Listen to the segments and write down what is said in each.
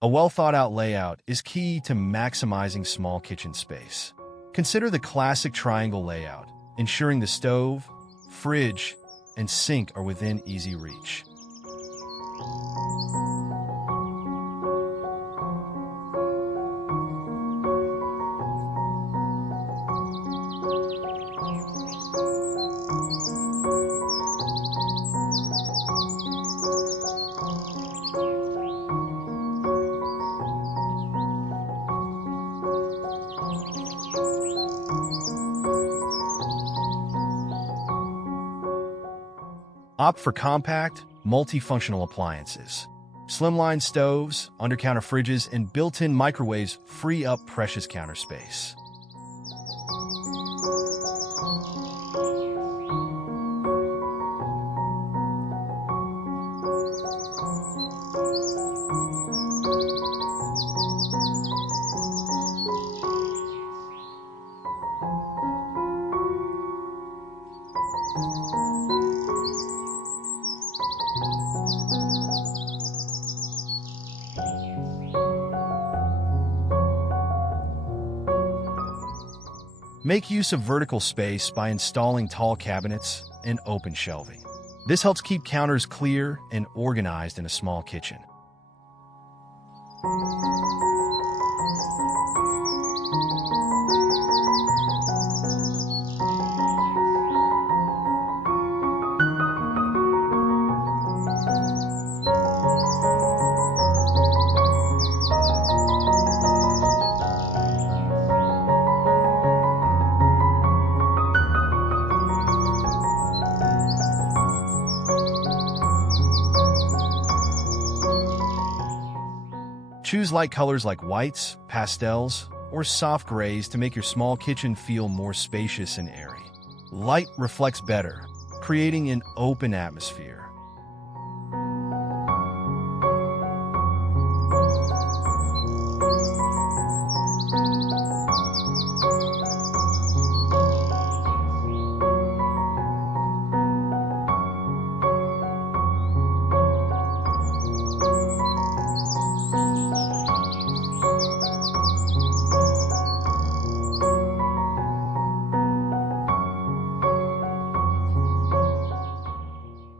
A well-thought-out layout is key to maximizing small kitchen space. Consider the classic triangle layout, ensuring the stove, fridge, and sink are within easy reach. Opt for compact, multifunctional appliances. Slimline stoves, under-counter fridges, and built-in microwaves free up precious counter space. Make use of vertical space by installing tall cabinets and open shelving. This helps keep counters clear and organized in a small kitchen. Choose light colors like whites, pastels, or soft grays to make your small kitchen feel more spacious and airy. Light reflects better, creating an open atmosphere.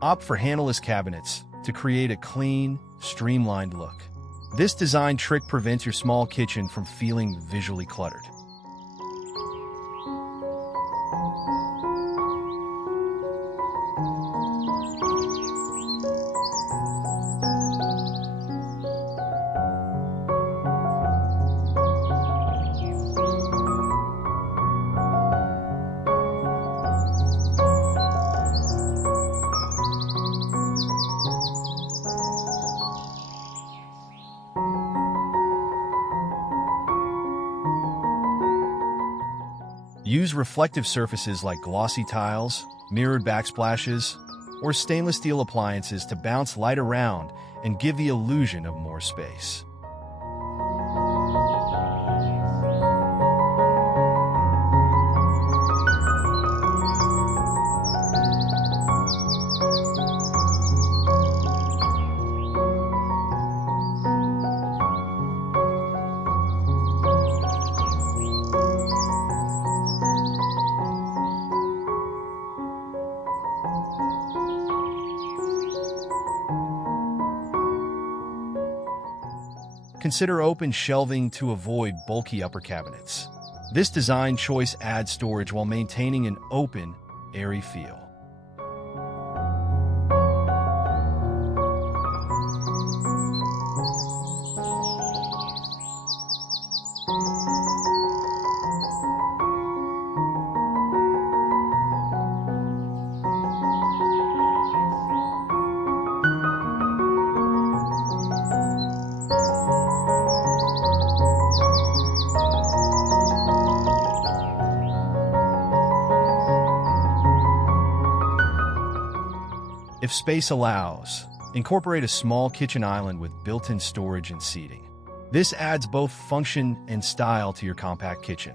Opt for handleless cabinets to create a clean, streamlined look. This design trick prevents your small kitchen from feeling visually cluttered. Use reflective surfaces like glossy tiles, mirrored backsplashes, or stainless steel appliances to bounce light around and give the illusion of more space. Consider open shelving to avoid bulky upper cabinets. This design choice adds storage while maintaining an open, airy feel. If space allows, incorporate a small kitchen island with built-in storage and seating. This adds both function and style to your compact kitchen.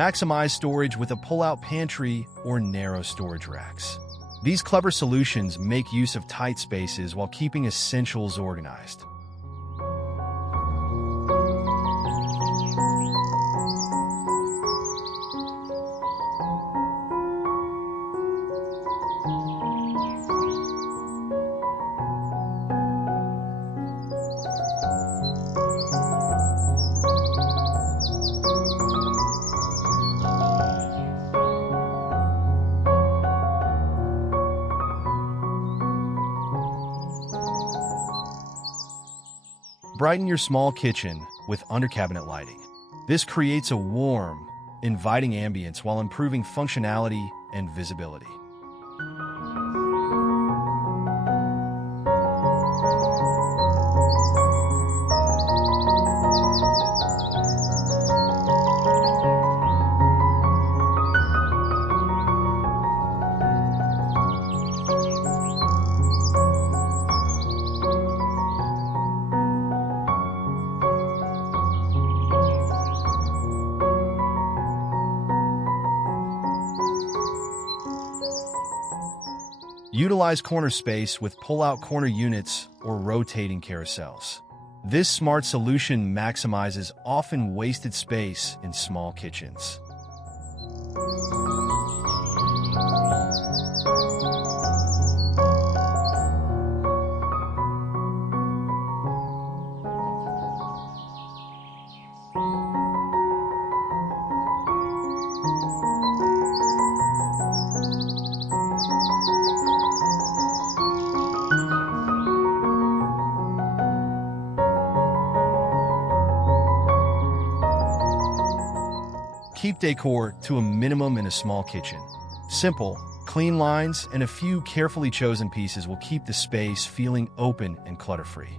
Maximize storage with a pull-out pantry or narrow storage racks. These clever solutions make use of tight spaces while keeping essentials organized. Brighten your small kitchen with under-cabinet lighting. This creates a warm, inviting ambience while improving functionality and visibility. Utilize corner space with pull-out corner units or rotating carousels. This smart solution maximizes often wasted space in small kitchens. Keep decor to a minimum in a small kitchen. Simple, clean lines and a few carefully chosen pieces will keep the space feeling open and clutter-free.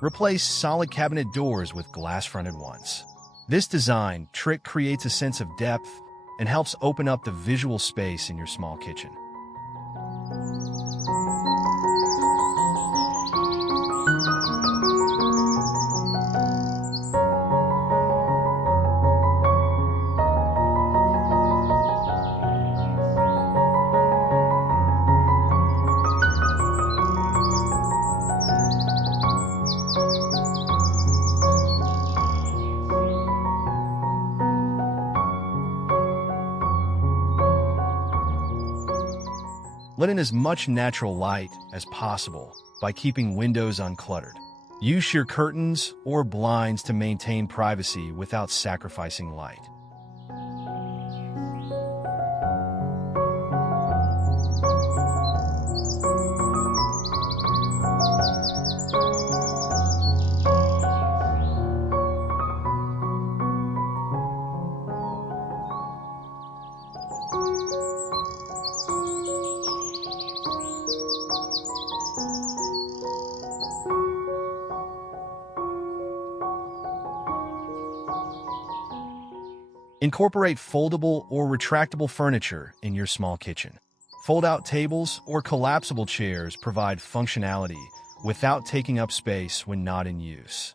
Replace solid cabinet doors with glass-fronted ones. This design trick creates a sense of depth and helps open up the visual space in your small kitchen. Let in as much natural light as possible by keeping windows uncluttered. Use sheer curtains or blinds to maintain privacy without sacrificing light. Incorporate foldable or retractable furniture in your small kitchen. Fold-out tables or collapsible chairs provide functionality without taking up space when not in use.